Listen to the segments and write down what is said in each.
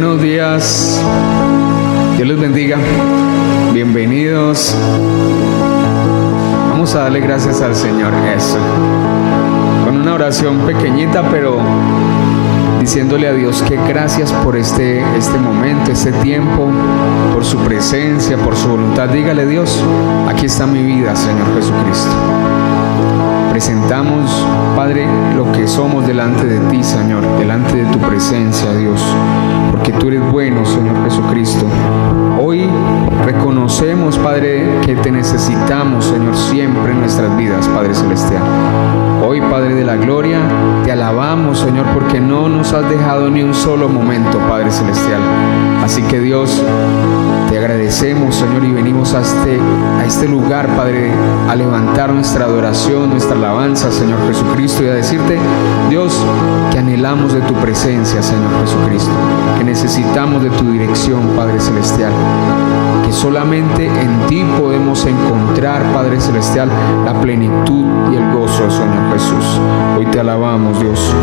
Buenos días, Dios les bendiga, bienvenidos. Vamos a darle gracias al Señor, eso, con una oración pequeñita, pero diciéndole a Dios que gracias por este momento, este tiempo, por su presencia, por su voluntad. Dígale: Dios, aquí está mi vida, Señor Jesucristo. Presentamos, Padre, lo que somos delante de ti, Señor, delante de tu presencia, Dios, porque tú eres bueno, Señor Jesucristo. Hoy reconocemos, Padre, que te necesitamos, Señor, siempre en nuestras vidas, Padre Celestial. Hoy, Padre de la Gloria, te alabamos, Señor, porque no nos has dejado ni un solo momento, Padre Celestial. Así que, Dios, te agradecemos, Señor, y venimos a este lugar, Padre, a levantar nuestra adoración, nuestra alabanza, Señor Jesucristo, y a decirte, Dios, que anhelamos de tu presencia, Señor Jesucristo, que necesitamos de tu dirección, Padre Celestial, que solamente en ti podemos encontrar, Padre Celestial, la plenitud y el gozo, Señor Jesús. Hoy te alabamos, Dios.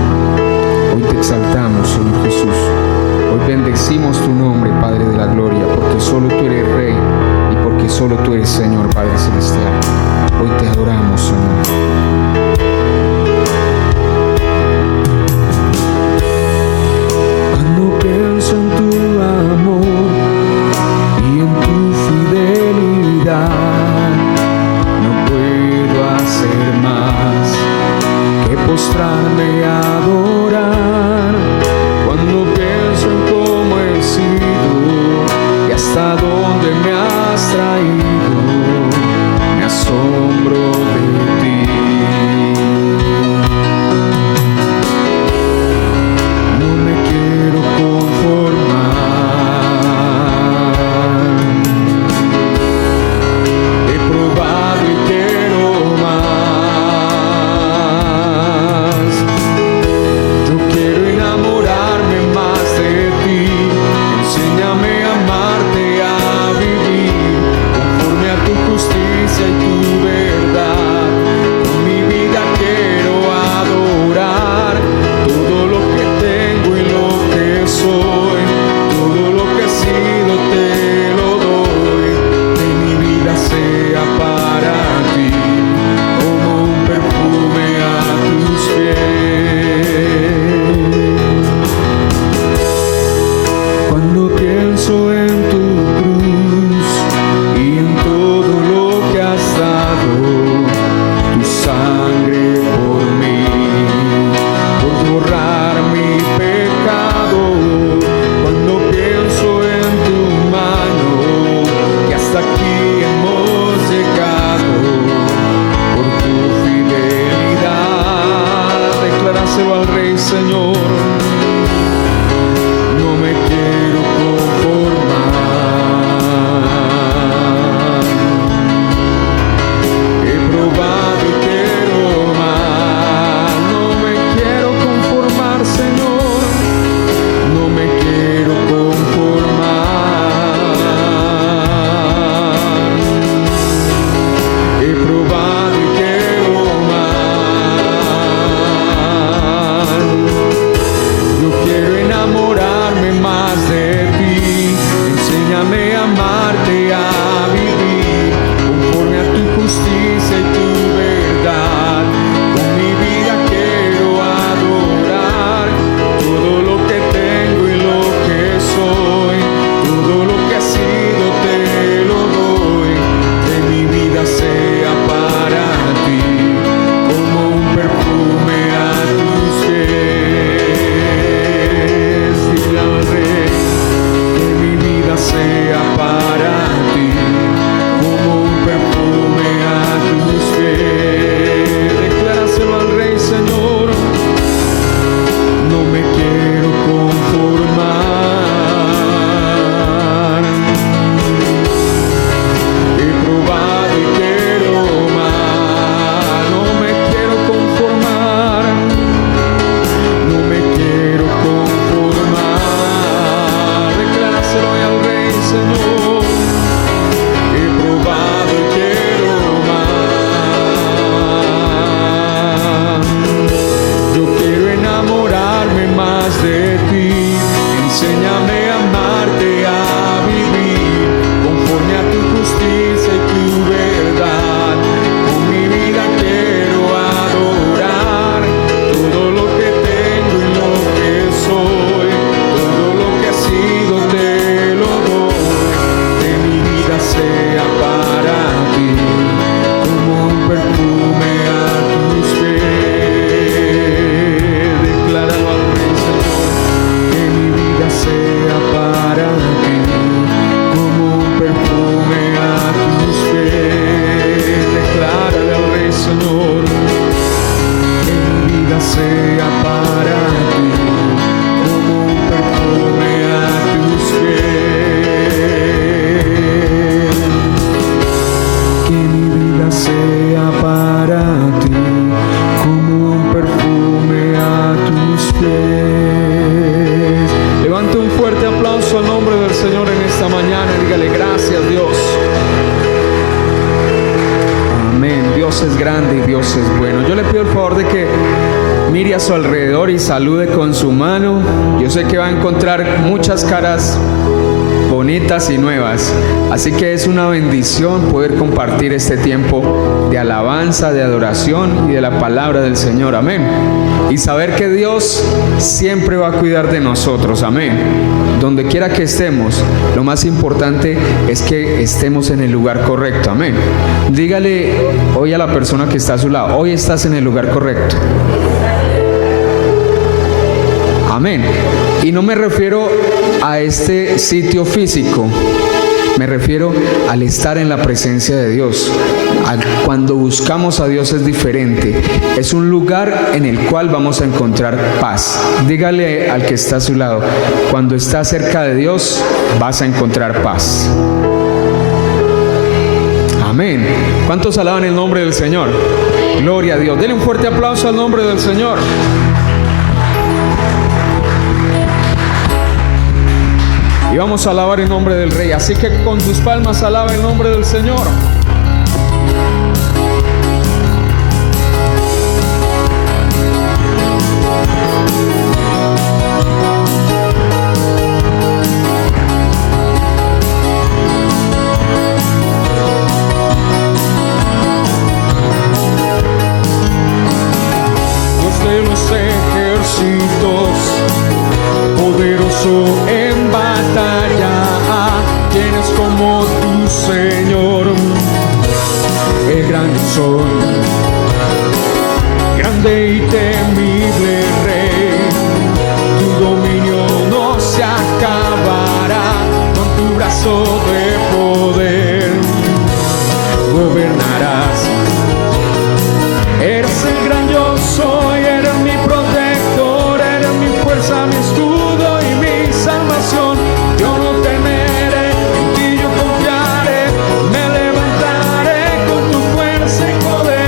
Hoy te exaltamos, Señor Jesús. Hoy bendecimos tu nombre, Padre de la Gloria, porque solo tú eres Rey y porque solo tú eres Señor, Padre Celestial. Hoy te adoramos, Señor. Mostrarme a adorar cuando pienso en cómo he sido y hasta dónde me has traído, me asombro de ti. No me quiero conformar, he probado y quiero más. Al Rey, Señor, no me quiero conformar. He probado y quiero más. No me quiero conformar, Señor, no me quiero conformar. He probado y quiero más. Dios es grande y Dios es bueno. Yo le pido el favor de que mire a su alrededor y salude con su mano. Yo sé que va a encontrar muchas caras bonitas y nuevas, así que es una bendición poder compartir este tiempo de alabanza, de adoración y de la palabra del Señor, amén, y saber que Dios siempre va a cuidar de nosotros, amén. Donde quiera que estemos, lo más importante es que estemos en el lugar correcto, amén. Dígale hoy a la persona que está a su lado: hoy estás en el lugar correcto, amén. Y no me refiero a este sitio físico, me refiero al estar en la presencia de Dios. Cuando buscamos a Dios es diferente, es un lugar en el cual vamos a encontrar paz. Dígale al que está a su lado: cuando estás cerca de Dios vas a encontrar paz. Amén. ¿Cuántos alaban el nombre del Señor? Gloria a Dios. Denle un fuerte aplauso al nombre del Señor. Y vamos a alabar el nombre del Rey. Así que con tus palmas alaba el nombre del Señor. Dios de los ejércitos, poderoso en batalla, ¿quién es como tu Señor? El gran sol, grande y temible Rey, tu dominio no se acabará, con tu brazo de poder gobernarás. Eres el gran yo soy, eres mi protector, eres mi fuerza, mi escudo y mi salvación. Yo no temeré, en ti yo confiaré, me levantaré con tu fuerza y poder.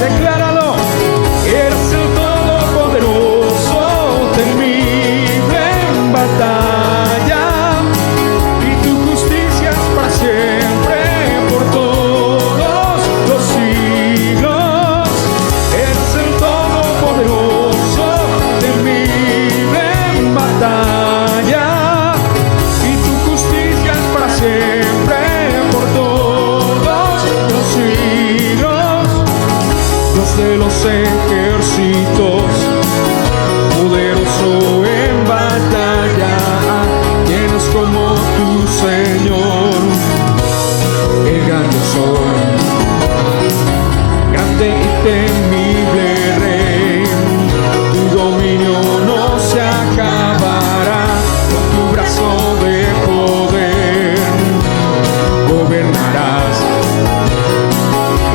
Decláralo, eres el todopoderoso, temible en batalla, y tu justicia es para siempre, por todos los siglos. Eres el todopoderoso, temible en batalla, y tu justicia es para siempre, por todos los siglos. Dios de los ejércitos, poderoso en batalla, ¿quién es como tu Señor? El gran yo soy, grande y temible Rey, tu dominio no se acabará, con tu brazo de poder gobernarás.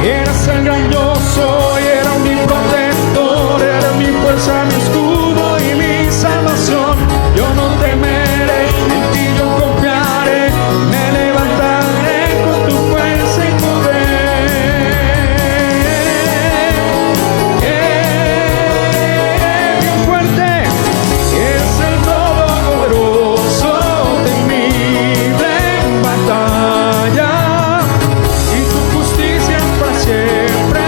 Eres el gran yo soy, eres mi protector, eres mi fuerza, mi escudo y mi salvación. Yo no temeré, en ti yo confiaré, me levantaré con tu fuerza y poder. Bien fuerte, es el todopoderoso, temible en batalla, y tu justicia es para siempre,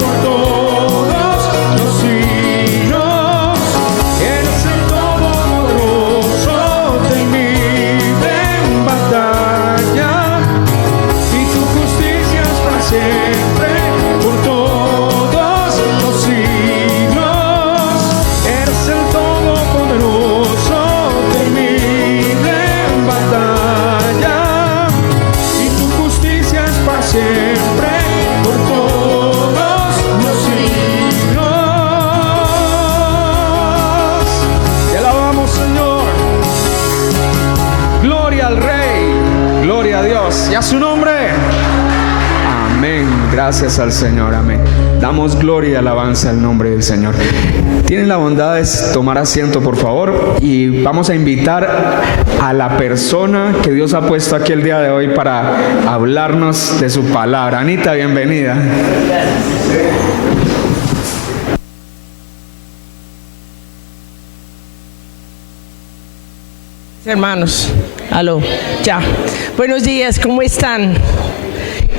por todos los siglos. Eres el todopoderoso, temible en batalla, y tu justicia es para siempre, por todos los siglos. Eres el todopoderoso, temible en batalla, y tu justicia es para siempre, por todos los siglos. Te alabamos, Señor. Gloria al Rey, gloria a Dios y a su nombre. Amén. Gracias al Señor, amén. Damos gloria y alabanza al nombre del Señor. Tienen la bondad de tomar asiento, por favor, y vamos a invitar a la persona que Dios ha puesto aquí el día de hoy para hablarnos de su palabra. Anita, bienvenida. Hermanos, Aló, ya. Buenos días, ¿cómo están?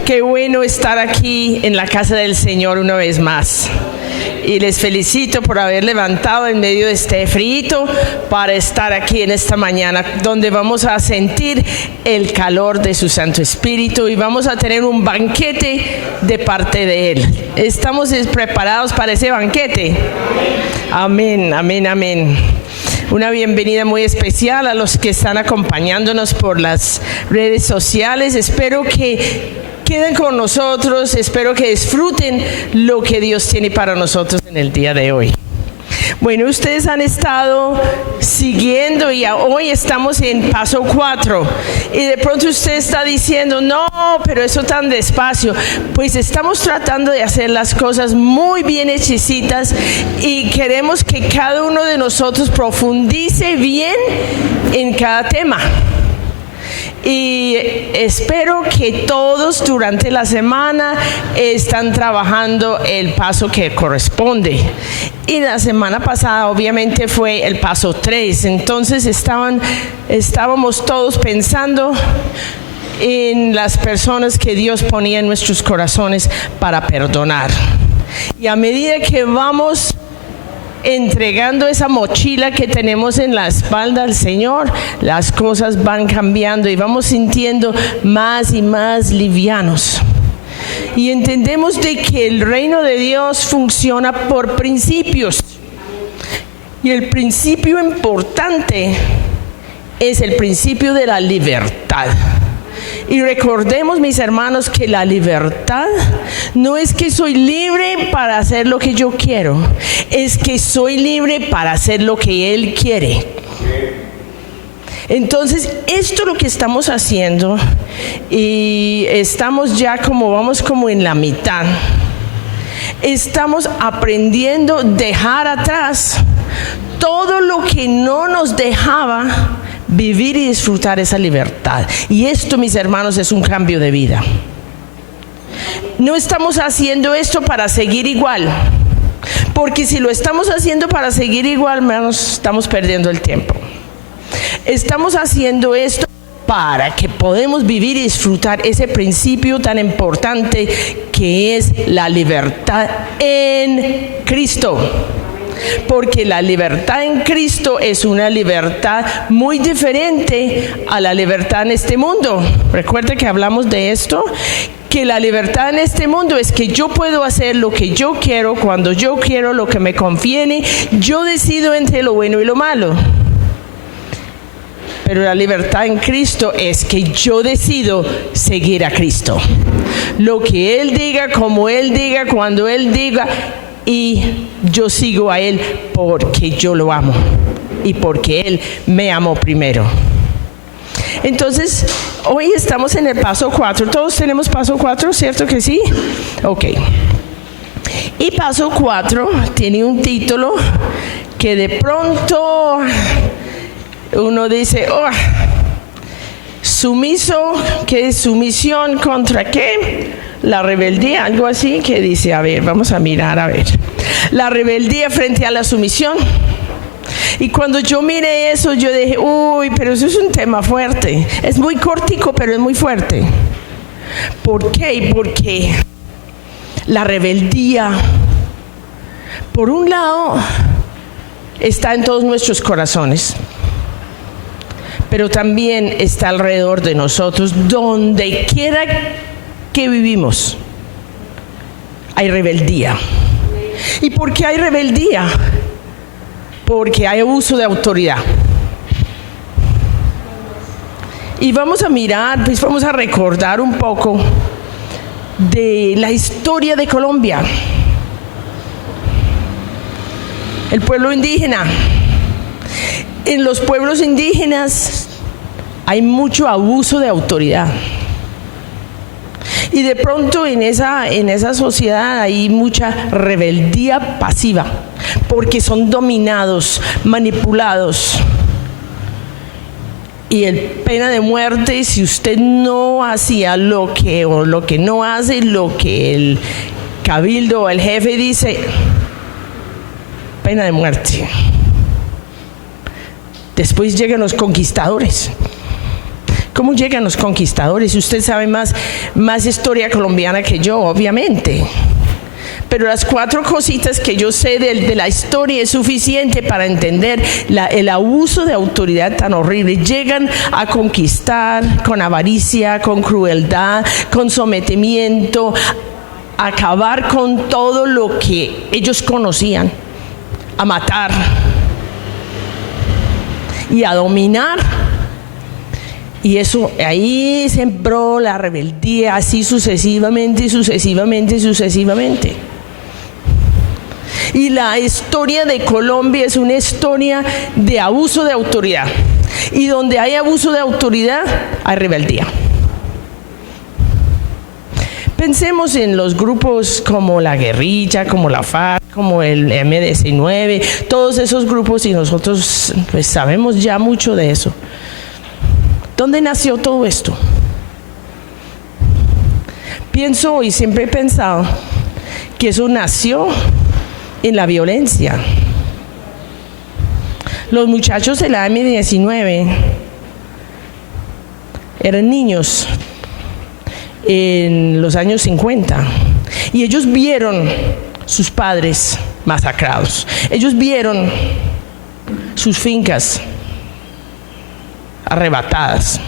Qué bueno estar aquí en la casa del Señor una vez más. Y les felicito por haber levantado en medio de este frío para estar aquí en esta mañana, donde vamos a sentir el calor de su Santo Espíritu y vamos a tener un banquete de parte de Él. ¿Estamos preparados para ese banquete? Amén, amén, amén. Una bienvenida muy especial a los que están acompañándonos por las redes sociales. Espero que queden con nosotros, espero que disfruten lo que Dios tiene para nosotros en el día de hoy. Bueno, ustedes han estado siguiendo y hoy estamos en paso 4 y de pronto usted está diciendo, no, pero eso tan despacio. Pues estamos tratando de hacer las cosas muy bien hechicitas y queremos que cada uno de nosotros profundice bien en cada tema. Y espero que todos durante la semana están trabajando el paso que corresponde. Y la semana pasada obviamente fue el paso 3. Entonces estábamos todos pensando en las personas que Dios ponía en nuestros corazones para perdonar. Y a medida que vamos entregando esa mochila que tenemos en la espalda al Señor, las cosas van cambiando y vamos sintiendo más y más livianos. Y entendemos de que el reino de Dios funciona por principios. Y el principio importante es el principio de la libertad. Y recordemos, mis hermanos, que la libertad no es que soy libre para hacer lo que yo quiero, es que soy libre para hacer lo que Él quiere. Entonces, esto es lo que estamos haciendo y estamos ya vamos como en la mitad. Estamos aprendiendo a dejar atrás todo lo que no nos dejaba vivir y disfrutar esa libertad. Y esto, mis hermanos, es un cambio de vida. No estamos haciendo esto para seguir igual, porque si lo estamos haciendo para seguir igual, hermanos, estamos perdiendo el tiempo. Estamos haciendo esto para que podamos vivir y disfrutar ese principio tan importante que es la libertad en Cristo. Porque la libertad en Cristo es una libertad muy diferente a la libertad en este mundo. Recuerda que hablamos de esto, que la libertad en este mundo es que yo puedo hacer lo que yo quiero, cuando yo quiero, lo que me conviene. Yo decido entre lo bueno y lo malo. Pero la libertad en Cristo es que yo decido seguir a Cristo. Lo que Él diga, como Él diga, cuando Él diga, y yo sigo a Él porque yo lo amo y porque Él me amó primero. Entonces, hoy estamos en el paso 4. Todos tenemos paso 4, ¿cierto que sí? Ok. Y paso 4 tiene un título que de pronto uno dice, sumiso, ¿qué es sumisión contra qué? La rebeldía, algo así, que dice, a ver, vamos a mirar, a ver. La rebeldía frente a la sumisión. Y cuando yo miré eso, yo dije, uy, pero eso es un tema fuerte. Es muy cortico, pero es muy fuerte. ¿Por qué? Porque la rebeldía, por un lado, está en todos nuestros corazones, pero también está alrededor de nosotros, donde quiera que vivimos, hay rebeldía. ¿Y por qué hay rebeldía? Porque hay abuso de autoridad. Y vamos a mirar, pues vamos a recordar un poco de la historia de Colombia. El pueblo indígena. En los pueblos indígenas hay mucho abuso de autoridad. Y de pronto en esa sociedad hay mucha rebeldía pasiva, porque son dominados, manipulados. Y el pena de muerte si usted no hacía lo que no hace, lo que el cabildo o el jefe dice, pena de muerte. Después llegan los conquistadores ¿Cómo llegan los conquistadores? Usted sabe más historia colombiana que yo, obviamente. Pero las 4 cositas que yo sé de la historia es suficiente para entender el abuso de autoridad tan horrible. Llegan a conquistar con avaricia, con crueldad, con sometimiento, a acabar con todo lo que ellos conocían, a matar y a dominar. Y eso, ahí sembró la rebeldía, así sucesivamente. Y la historia de Colombia es una historia de abuso de autoridad. Y donde hay abuso de autoridad, hay rebeldía. Pensemos en los grupos como la guerrilla, como la FARC, como el M-19, todos esos grupos, y nosotros pues sabemos ya mucho de eso. ¿Dónde nació todo esto? Pienso y siempre he pensado que eso nació en la violencia. Los muchachos de la M-19 eran niños en los años 50 y ellos vieron sus padres masacrados. Ellos vieron sus fincas arrebatadas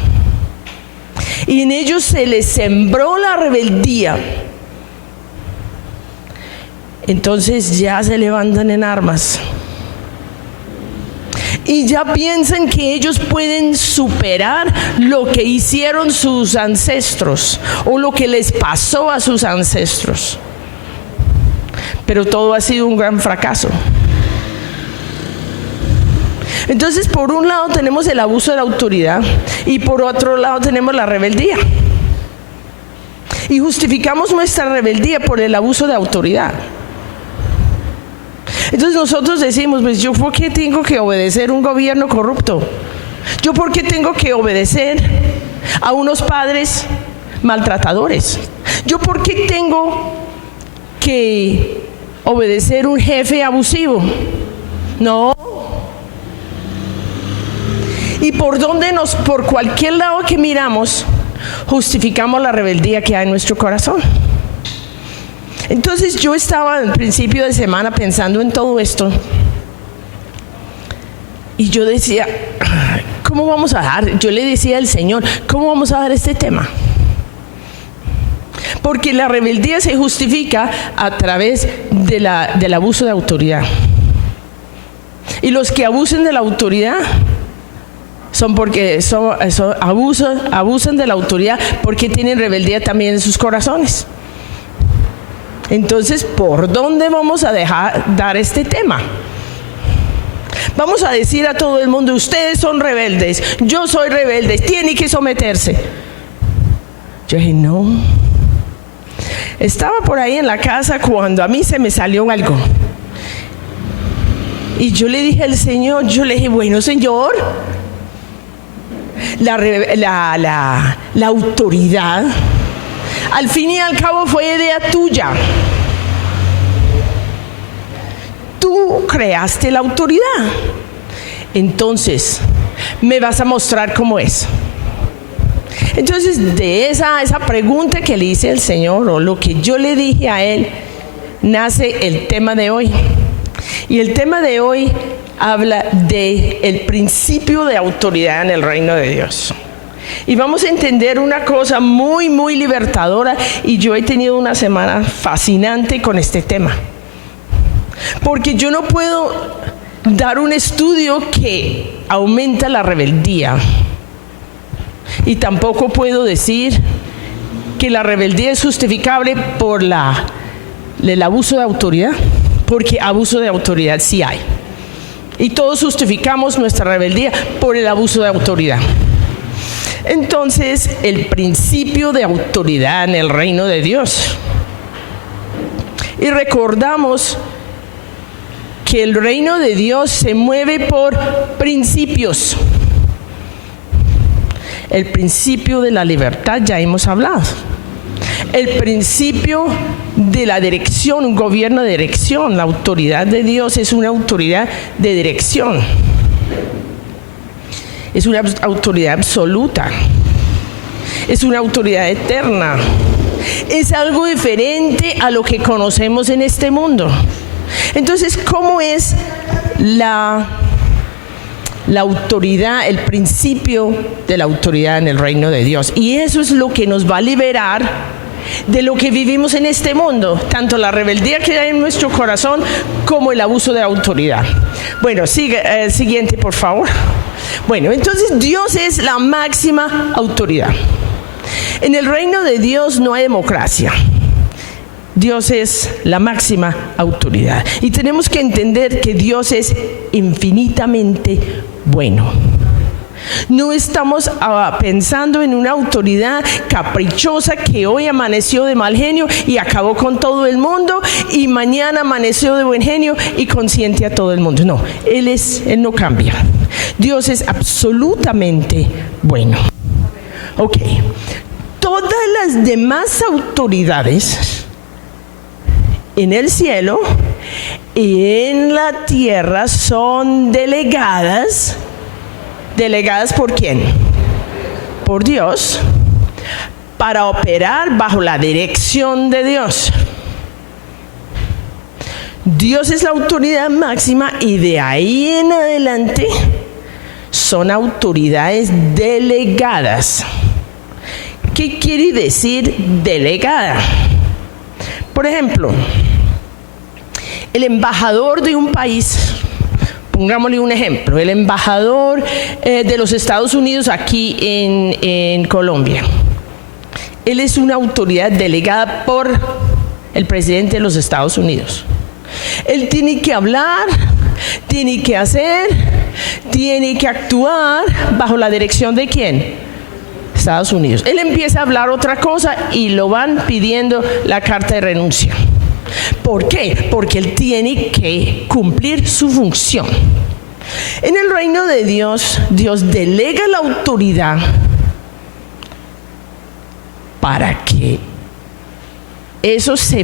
y en ellos se les sembró la rebeldía. Entonces ya se levantan en armas y ya piensan que ellos pueden superar lo que hicieron sus ancestros o lo que les pasó a sus ancestros. Pero todo ha sido un gran fracaso. Entonces, por un lado tenemos el abuso de la autoridad y por otro lado tenemos la rebeldía. Y justificamos nuestra rebeldía por el abuso de autoridad. Entonces nosotros decimos, pues yo ¿por qué tengo que obedecer a un gobierno corrupto? ¿Yo por qué tengo que obedecer a unos padres maltratadores? ¿Yo por qué tengo que obedecer a un jefe abusivo? No. Y por cualquier lado que miramos, justificamos la rebeldía que hay en nuestro corazón. Entonces yo estaba al principio de semana pensando en todo esto y yo decía, ¿cómo vamos a dar? Yo le decía al Señor, ¿cómo vamos a dar este tema? Porque la rebeldía se justifica a través del abuso de autoridad. Y los que abusen de la autoridad abusan de la autoridad porque tienen rebeldía también en sus corazones. Entonces, ¿por dónde vamos a dar este tema? Vamos a decir a todo el mundo, ustedes son rebeldes, yo soy rebelde, tienen que someterse. Yo dije, no. Estaba por ahí en la casa cuando a mí se me salió algo. Y yo le dije al Señor, bueno, Señor, la autoridad al fin y al cabo fue idea tuya. Tú creaste la autoridad. Entonces, me vas a mostrar cómo es. Entonces, de esa pregunta que le hice al Señor, o lo que yo le dije a Él, nace el tema de hoy. Y el tema de hoy habla del principio de autoridad en el reino de Dios. Y vamos a entender una cosa muy, muy libertadora, y yo he tenido una semana fascinante con este tema. Porque yo no puedo dar un estudio que aumenta la rebeldía. Y tampoco puedo decir que la rebeldía es justificable por el abuso de autoridad, porque abuso de autoridad sí hay. Y todos justificamos nuestra rebeldía por el abuso de autoridad. Entonces, el principio de autoridad en el reino de Dios. Y recordamos que el reino de Dios se mueve por principios. El principio de la libertad ya hemos hablado. El principio de la dirección, un gobierno de dirección. La autoridad de Dios es una autoridad de dirección. Es una autoridad absoluta. Es una autoridad eterna. Es algo diferente a lo que conocemos en este mundo. Entonces, ¿cómo es la autoridad, el principio de la autoridad en el reino de Dios? Y eso es lo que nos va a liberar de lo que vivimos en este mundo, tanto la rebeldía que hay en nuestro corazón como el abuso de autoridad. Bueno, siguiente por favor. Bueno, entonces Dios es la máxima autoridad. En el reino de Dios no hay democracia. Dios es la máxima autoridad. Y tenemos que entender que Dios es infinitamente bueno. No estamos pensando en una autoridad caprichosa que hoy amaneció de mal genio y acabó con todo el mundo, y mañana amaneció de buen genio y consiente a todo el mundo. No, Él no cambia. Dios es absolutamente bueno. Ok. Todas las demás autoridades en el cielo y en la tierra son delegadas. ¿Delegadas por quién? Por Dios, para operar bajo la dirección de Dios. Dios es la autoridad máxima y de ahí en adelante son autoridades delegadas. ¿Qué quiere decir delegada? Por ejemplo, el embajador de un país, pongámosle un ejemplo, el embajador de los Estados Unidos aquí en Colombia. Él es una autoridad delegada por el presidente de los Estados Unidos. Él tiene que hablar, tiene que hacer, tiene que actuar bajo la dirección de ¿quién? Estados Unidos. Él empieza a hablar otra cosa y lo van pidiendo la carta de renuncia. ¿Por qué? Porque él tiene que cumplir su función. En el reino de Dios, Dios delega la autoridad para que eso se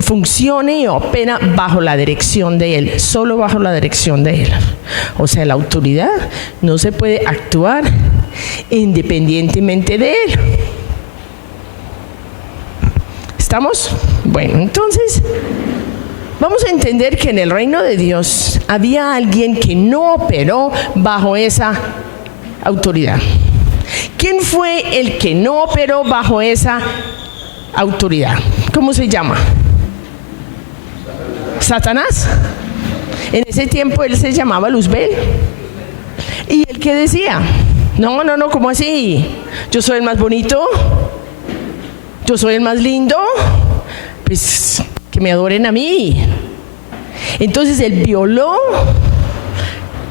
funcione y opera bajo la dirección de Él, solo bajo la dirección de Él. O sea, la autoridad no se puede actuar independientemente de Él. ¿Estamos? Bueno, entonces vamos a entender que en el reino de Dios había alguien que no operó bajo esa autoridad. ¿Quién fue el que no operó bajo esa autoridad? ¿Cómo se llama? ¿Satanás? En ese tiempo él se llamaba Luzbel. ¿Y él qué decía? No, ¿cómo así? Yo soy el más bonito, yo soy el más lindo, pues que me adoren a mí. Entonces él violó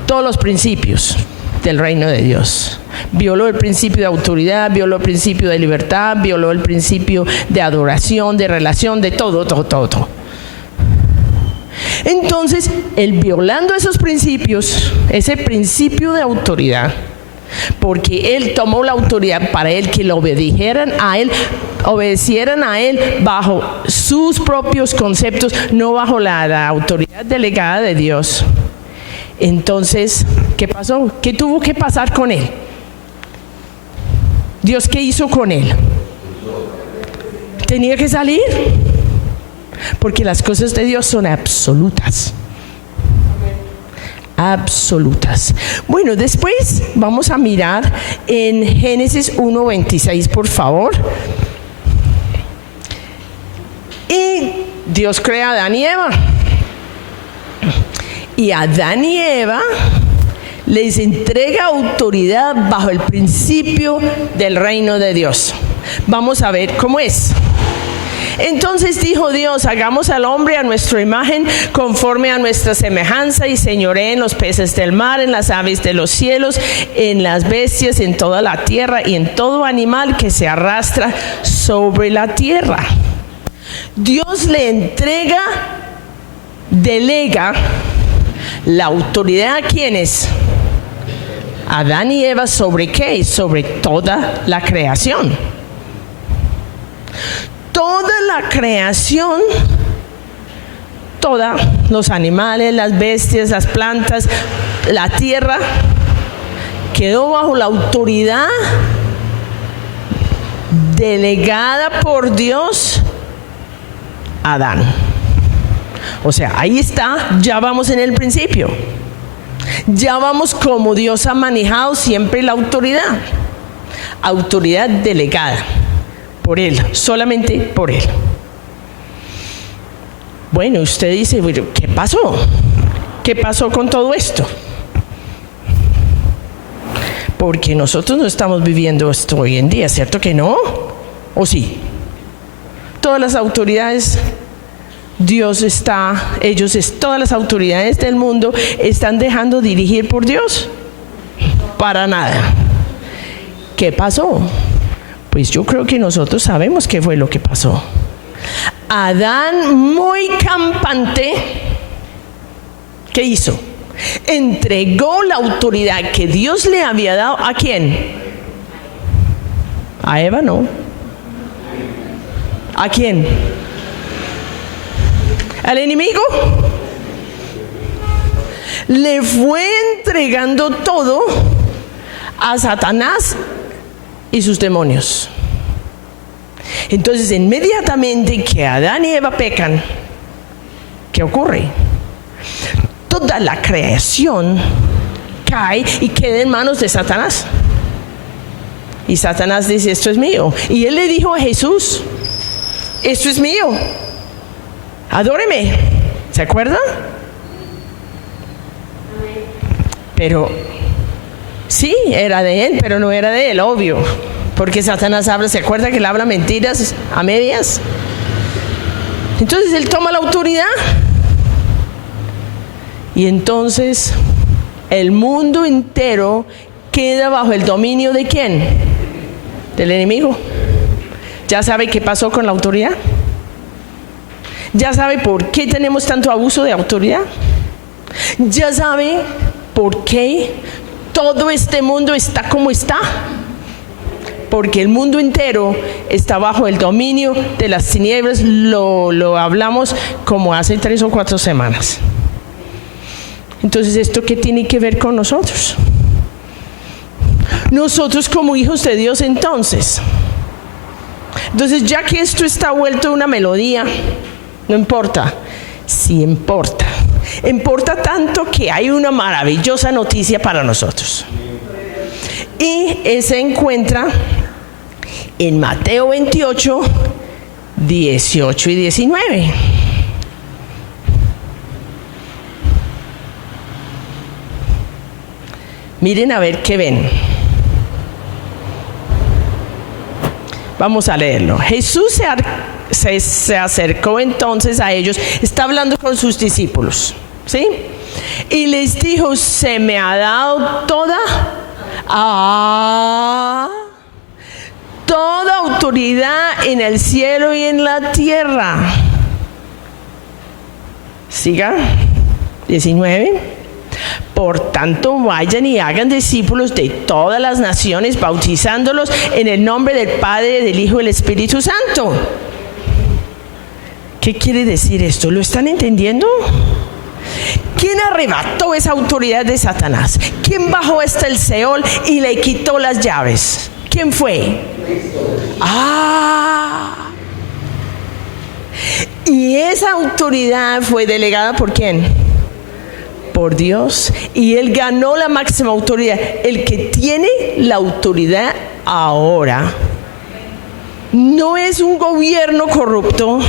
todos los principios del reino de Dios. Violó el principio de autoridad, violó el principio de libertad, violó el principio de adoración, de relación, de todo. Entonces, él violando esos principios, ese principio de autoridad, porque él tomó la autoridad para él que lo obedecieran a él bajo sus propios conceptos, no bajo la autoridad delegada de Dios. Entonces, ¿qué pasó? ¿Qué tuvo que pasar con él? ¿Dios qué hizo con él? Tenía que salir, porque las cosas de Dios son absolutas. Absolutas. Bueno, después vamos a mirar en Génesis 1:26, por favor. Y Dios crea a Adán y Eva. Y a Adán y Eva les entrega autoridad bajo el principio del reino de Dios. Vamos a ver cómo es. Entonces dijo Dios: hagamos al hombre a nuestra imagen, conforme a nuestra semejanza, y señoree en los peces del mar, en las aves de los cielos, en las bestias, en toda la tierra y en todo animal que se arrastra sobre la tierra. Dios le entrega, delega la autoridad a ¿quiénes? Adán y Eva. ¿Sobre qué? Sobre toda la creación. Toda la creación, todos los animales, las bestias, las plantas, la tierra, quedó bajo la autoridad delegada por Dios a Adán. O sea, ahí está, ya vamos en el principio. Ya vamos como Dios ha manejado siempre la autoridad. Autoridad delegada por Él, solamente por Él. Bueno, usted dice, ¿qué pasó? ¿Qué pasó con todo esto? Porque nosotros no estamos viviendo esto hoy en día, ¿cierto que no? ¿O sí? Todas las autoridades, todas las autoridades del mundo están dejando dirigir por Dios. Para nada. ¿Qué pasó? Pues yo creo que nosotros sabemos qué fue lo que pasó. Adán, muy campante, ¿qué hizo? Entregó la autoridad que Dios le había dado. ¿A quién? A Eva, no. ¿A quién? ¿Al enemigo? Le fue entregando todo a Satanás y sus demonios. Entonces, inmediatamente que Adán y Eva pecan, ¿qué ocurre? Toda la creación cae y queda en manos de Satanás. Y Satanás dice, esto es mío. Y él le dijo a Jesús, esto es mío, adóreme. ¿Se acuerdan? Pero sí, era de él, pero no era de él, obvio. Porque Satanás habla, ¿se acuerda que él habla mentiras a medias? Entonces él toma la autoridad. Y entonces el mundo entero queda bajo el dominio ¿de quién? Del enemigo. ¿Ya sabe qué pasó con la autoridad? ¿Ya sabe por qué tenemos tanto abuso de autoridad? ¿Ya sabe por qué todo este mundo está como está? Porque el mundo entero está bajo el dominio de las tinieblas. Lo hablamos como hace 3 o 4 semanas. Entonces, ¿esto qué tiene que ver con nosotros? Nosotros como hijos de Dios, entonces, ya que esto está vuelto una melodía, no importa. Sí importa. Importa tanto que hay una maravillosa noticia para nosotros. Y se encuentra en Mateo 28, 18 y 19. Miren a ver qué ven. Vamos a leerlo. Jesús se acercó entonces a ellos. Está hablando con sus discípulos, ¿sí? Y les dijo, se me ha dado toda autoridad en el cielo y en la tierra. Siga. 19. Por tanto, vayan y hagan discípulos de todas las naciones, bautizándolos en el nombre del Padre, del Hijo y del Espíritu Santo. ¿Qué quiere decir esto? ¿Lo están entendiendo? ¿Quién arrebató esa autoridad de Satanás? ¿Quién bajó hasta el Seol y le quitó las llaves? ¿Quién fue? Y esa autoridad fue delegada ¿por quién? Por Dios. Y Él ganó la máxima autoridad. El que tiene la autoridad ahora no es un gobierno corrupto,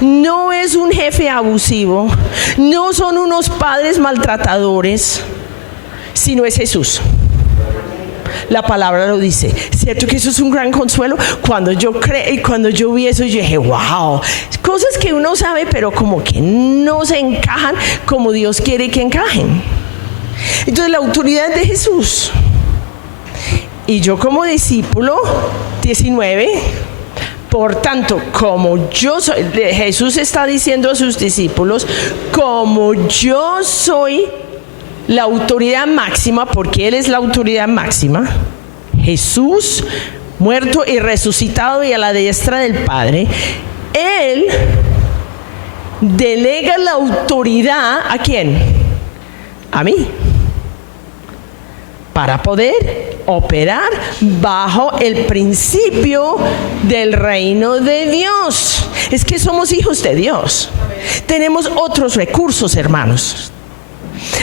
no es un jefe abusivo, no son unos padres maltratadores, sino es Jesús. La palabra lo dice. ¿Cierto que eso es un gran consuelo? Cuando yo vi eso, yo dije, wow, cosas que uno sabe, pero como que no se encajan como Dios quiere que encajen. Entonces la autoridad de Jesús. Y yo como discípulo, 19, por tanto, como yo soy, Jesús está diciendo a sus discípulos, como yo soy la autoridad máxima, porque Él es la autoridad máxima, Jesús, muerto y resucitado y a la diestra del Padre, Él delega la autoridad ¿a quién? A mí. para poder operar bajo el principio del reino de Dios. Es que somos hijos de Dios. Tenemos otros recursos, hermanos.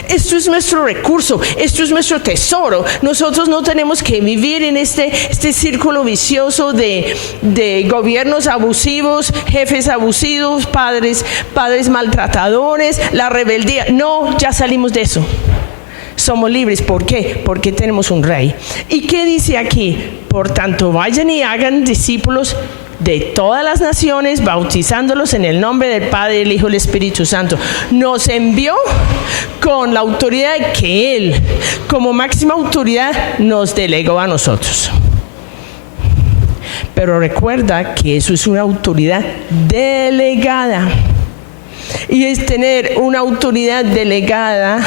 Esto es nuestro recurso, esto es nuestro tesoro. Nosotros no tenemos que vivir en este círculo vicioso de gobiernos abusivos, jefes abusivos, padres maltratadores, la rebeldía. No, ya salimos de eso. Somos libres. ¿Por qué? Porque tenemos un rey. ¿Y qué dice aquí? Por tanto, vayan y hagan discípulos de todas las naciones, bautizándolos en el nombre del Padre, del Hijo y del Espíritu Santo. Nos envió con la autoridad que Él, como máxima autoridad, nos delegó a nosotros. Pero recuerda que eso es una autoridad delegada. Y es tener una autoridad delegada,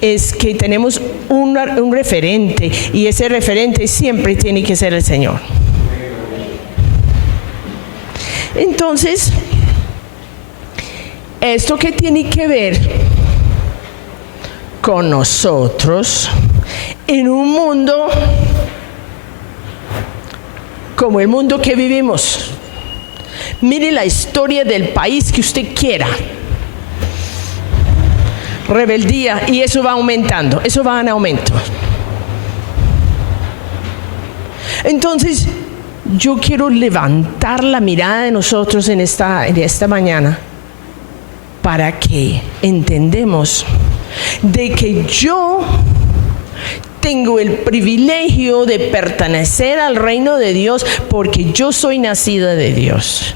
es que tenemos un referente, y ese referente siempre tiene que ser el Señor. Entonces, ¿esto qué tiene que ver con nosotros en un mundo como el mundo que vivimos? Mire la historia del país que usted quiera. Rebeldía, y eso va aumentando, eso va en aumento. Entonces, yo quiero levantar la mirada de nosotros en esta mañana para que entendemos de que yo tengo el privilegio de pertenecer al reino de Dios porque yo soy nacida de Dios.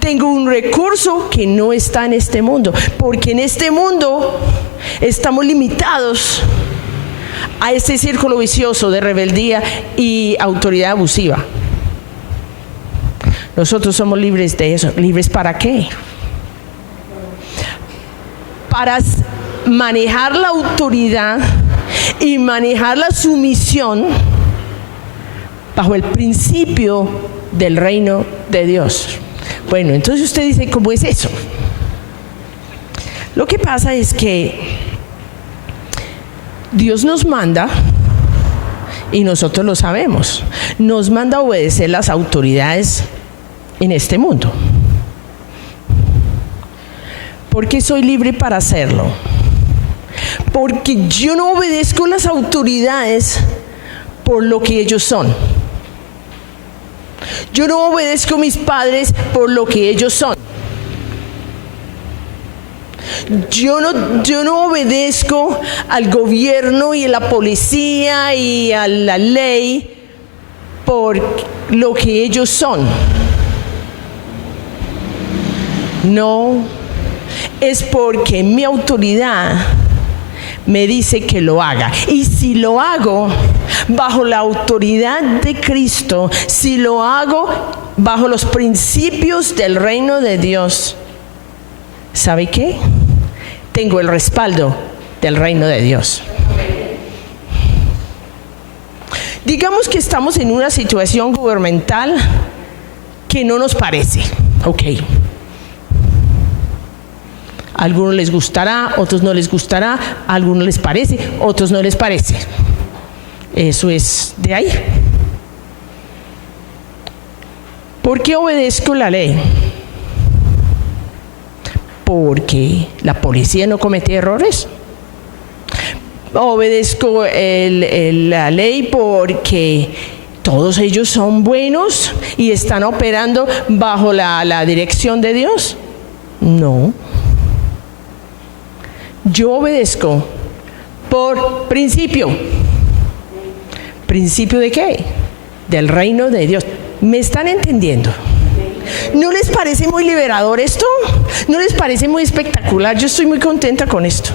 Tengo un recurso que no está en este mundo, porque en este mundo estamos limitados a ese círculo vicioso de rebeldía y autoridad abusiva. Nosotros somos libres de eso. ¿Libres para qué? Para manejar la autoridad y manejar la sumisión bajo el principio del reino de Dios. Bueno, entonces usted dice, ¿cómo es eso? Lo que pasa es que Dios nos manda, y nosotros lo sabemos, nos manda a obedecer las autoridades en este mundo. ¿Por qué soy libre para hacerlo? Porque yo no obedezco las autoridades por lo que ellos son. Yo no obedezco a mis padres por lo que ellos son. Yo no obedezco al gobierno y a la policía y a la ley por lo que ellos son. No, es porque mi autoridad me dice que lo haga. Y si lo hago bajo la autoridad de Cristo, si lo hago bajo los principios del reino de Dios, ¿sabe qué? Tengo el respaldo del reino de Dios. Digamos que estamos en una situación gubernamental que no nos parece. Ok. A algunos les gustará, otros no les gustará, a algunos les parece, otros no les parece. Eso es de ahí. ¿Por qué obedezco la ley? Porque la policía no comete errores. Obedezco la ley porque todos ellos son buenos y están operando bajo la dirección de Dios. No. Yo obedezco por principio. ¿Principio de qué? Del reino de Dios. ¿Me están entendiendo? ¿No les parece muy liberador esto? ¿No les parece muy espectacular? Yo estoy muy contenta con esto.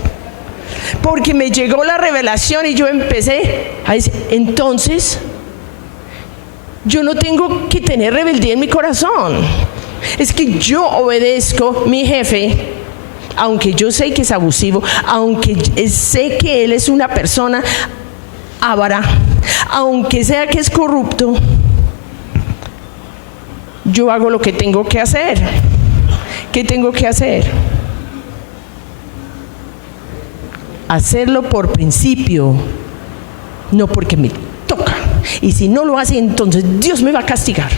Porque me llegó la revelación y yo empecé a decir, entonces, yo no tengo que tener rebeldía en mi corazón. Es que yo obedezco a mi jefe, aunque yo sé que es abusivo, aunque sé que él es una persona avara, aunque sea que es corrupto, yo hago lo que tengo que hacer. ¿Qué tengo que hacer? Hacerlo por principio no porque me toca. Y si no lo hace, entonces Dios me va a castigar.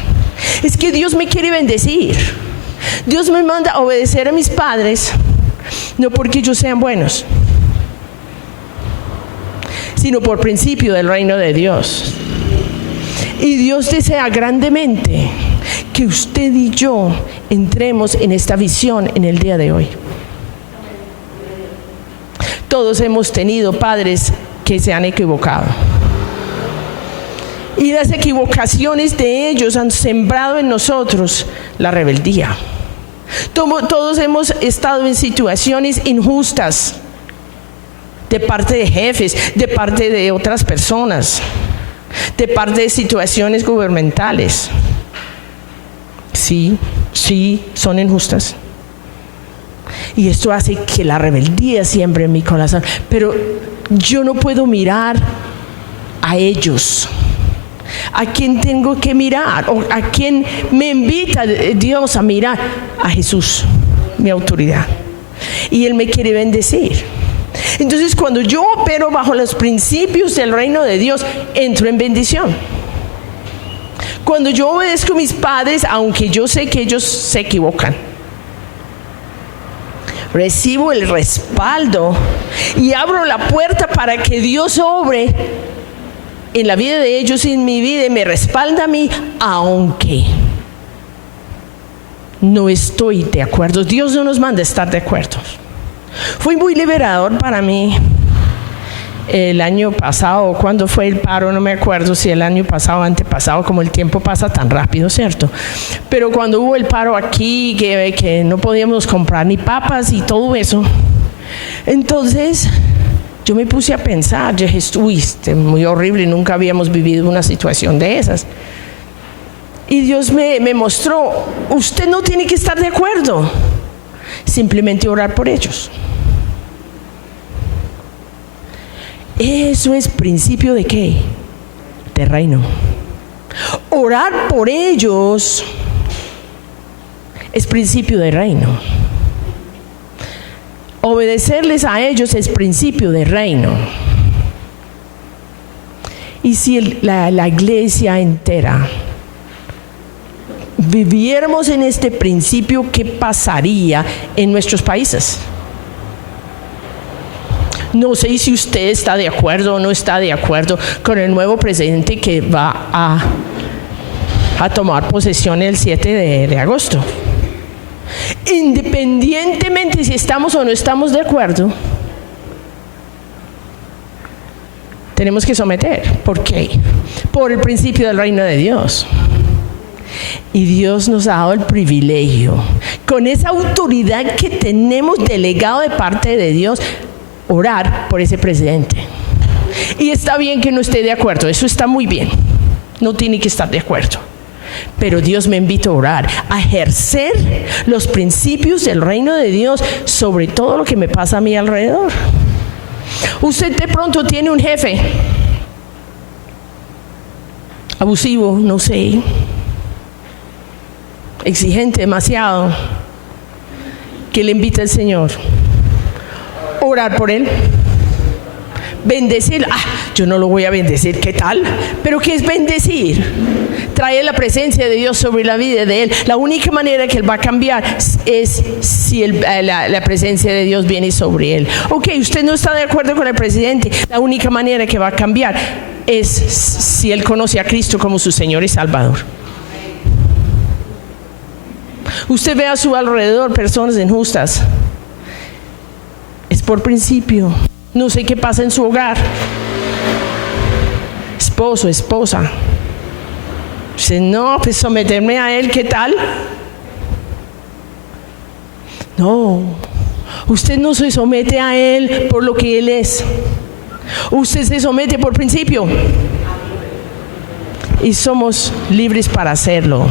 Es que Dios me quiere bendecir. Dios me manda a obedecer a mis padres, no porque ellos sean buenos, sino por principio del reino de Dios. Y Dios desea grandemente que usted y yo entremos en esta visión en el día de hoy. Todos hemos tenido padres que se han equivocado. Y las equivocaciones de ellos han sembrado en nosotros la rebeldía. Todos hemos estado en situaciones injustas de parte de jefes, de parte de otras personas, de parte de situaciones gubernamentales. Sí, son injustas. Y esto hace que la rebeldía siembre en mi corazón. Pero yo no puedo mirar a ellos. ¿A quién tengo que mirar? ¿O a quién me invita Dios a mirar? A Jesús, mi autoridad. Y Él me quiere bendecir. Entonces, cuando yo opero bajo los principios del reino de Dios, entro en bendición. Cuando yo obedezco a mis padres, aunque yo sé que ellos se equivocan, recibo el respaldo y abro la puerta para que Dios obre en la vida de ellos y en mi vida, y me respalda a mí, aunque no estoy de acuerdo. Dios no nos manda a estar de acuerdo. Fue muy liberador para mí el año pasado. ¿Cuándo fue el paro? No me acuerdo si el año pasado o antepasado, como el tiempo pasa tan rápido, ¿cierto? Pero cuando hubo el paro aquí, que no podíamos comprar ni papas y todo eso, entonces yo me puse a pensar, yo dije, muy horrible, nunca habíamos vivido una situación de esas. Y Dios me mostró, usted no tiene que estar de acuerdo, simplemente orar por ellos. Eso es principio de ¿qué? De reino. Orar por ellos es principio de reino. Obedecerles a ellos es principio de reino. Y si la iglesia entera viviéramos en este principio, ¿qué pasaría en nuestros países? No sé si usted está de acuerdo o no está de acuerdo con el nuevo presidente que va a tomar posesión el 7 de agosto. Independientemente si estamos o no estamos de acuerdo, tenemos que someter. ¿Por qué? Por el principio del reino de Dios. Y Dios nos ha dado el privilegio, con esa autoridad que tenemos delegado de parte de Dios, orar por ese presidente. Y está bien que no esté de acuerdo, eso está muy bien, no tiene que estar de acuerdo, pero Dios me invita a orar, a ejercer los principios del reino de Dios sobre todo lo que me pasa a mí alrededor. Usted de pronto tiene un jefe abusivo, no sé, exigente demasiado, que le invita al Señor. Orar por él, bendecir. Yo no lo voy a bendecir, ¿qué tal? Pero ¿qué es bendecir? Traer la presencia de Dios sobre la vida de él. La única manera que él va a cambiar es si la presencia de Dios viene sobre él. Ok, usted no está de acuerdo con el presidente, la única manera que va a cambiar es si él conoce a Cristo como su Señor y Salvador. Usted ve a su alrededor personas injustas, es por principio. No sé qué pasa en su hogar, esposo, esposa. Dice, no, pues someterme a él, ¿qué tal? No, usted no se somete a él por lo que él es, usted se somete por principio, y somos libres para hacerlo.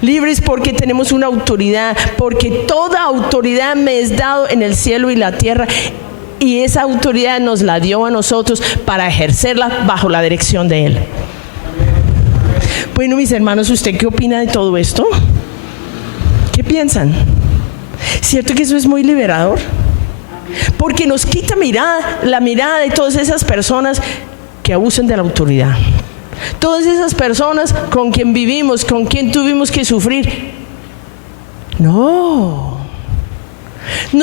Libres porque tenemos una autoridad, porque toda autoridad me es dado en el cielo y la tierra, y esa autoridad nos la dio a nosotros para ejercerla bajo la dirección de Él. Bueno, mis hermanos, ¿usted qué opina de todo esto? ¿Qué piensan? ¿Cierto que eso es muy liberador? Porque nos quita la mirada de todas esas personas que abusan de la autoridad. Todas esas personas con quien vivimos, con quien tuvimos que sufrir. No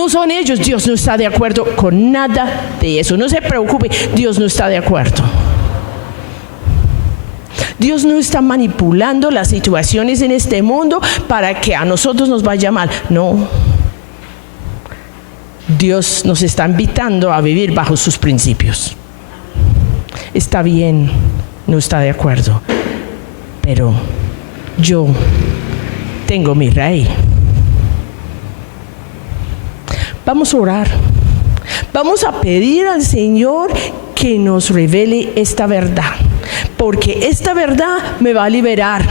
son ellos. Dios no está de acuerdo con nada de eso. No se preocupe, Dios no está de acuerdo. Dios no está manipulando las situaciones en este mundo para que a nosotros nos vaya mal. No. Dios nos está invitando a vivir bajo sus principios. Está bien, no está de acuerdo, pero yo tengo mi rey. Vamos a orar. Vamos a pedir al Señor que nos revele esta verdad, porque esta verdad me va a liberar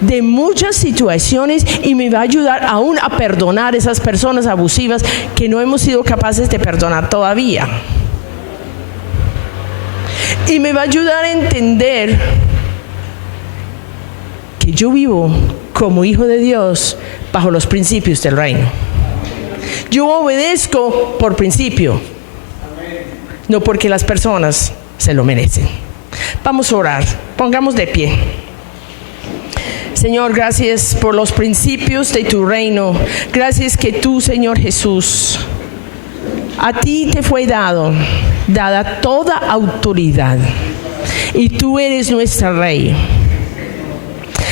de muchas situaciones y me va a ayudar aún a perdonar a esas personas abusivas que no hemos sido capaces de perdonar todavía. Y me va a ayudar a entender que yo vivo como hijo de Dios bajo los principios del reino. Yo obedezco por principio, no porque las personas se lo merecen. Vamos a orar, pongamos de pie. Señor, gracias por los principios de tu reino. Gracias que tú, Señor Jesús, a ti te fue dada toda autoridad y tú eres nuestro Rey.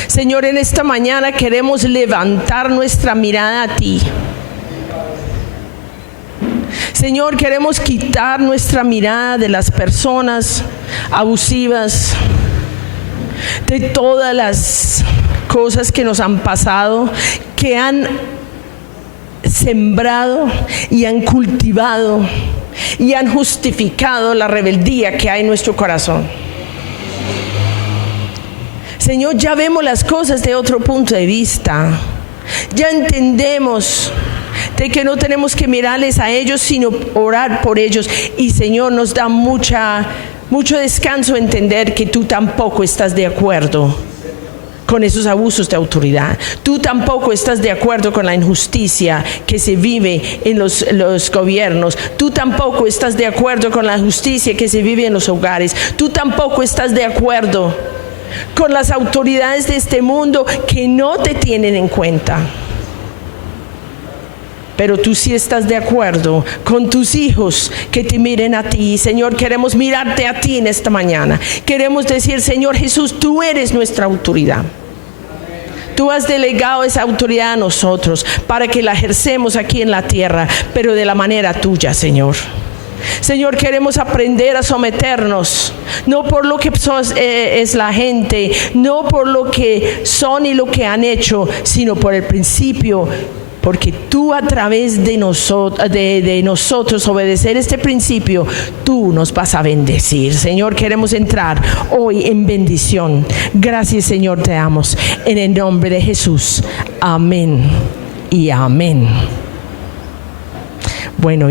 Señor, en esta mañana queremos levantar nuestra mirada a ti. Señor, queremos quitar nuestra mirada de las personas abusivas, de todas las cosas que nos han pasado, que han sembrado y han cultivado y han justificado la rebeldía que hay en nuestro corazón. Señor, ya vemos las cosas de otro punto de vista. Ya entendemos de que no tenemos que mirarles a ellos, sino orar por ellos. Y Señor, nos da mucho descanso entender que tú tampoco estás de acuerdo con esos abusos de autoridad. Tú tampoco estás de acuerdo con la injusticia que se vive en los gobiernos. Tú tampoco estás de acuerdo con la injusticia que se vive en los hogares. Tú tampoco estás de acuerdo con las autoridades de este mundo que no te tienen en cuenta. Pero tú sí estás de acuerdo con tus hijos que te miren a ti. Señor, queremos mirarte a ti en esta mañana. Queremos decir, Señor Jesús, tú eres nuestra autoridad. Tú has delegado esa autoridad a nosotros para que la ejercemos aquí en la tierra, pero de la manera tuya, Señor. Señor, queremos aprender a someternos, no por lo que es la gente, no por lo que son y lo que han hecho, sino por el principio. Porque tú a través de nosotros obedecer este principio, tú nos vas a bendecir. Señor, queremos entrar hoy en bendición. Gracias, Señor, te damos. En el nombre de Jesús. Amén y amén. Bueno.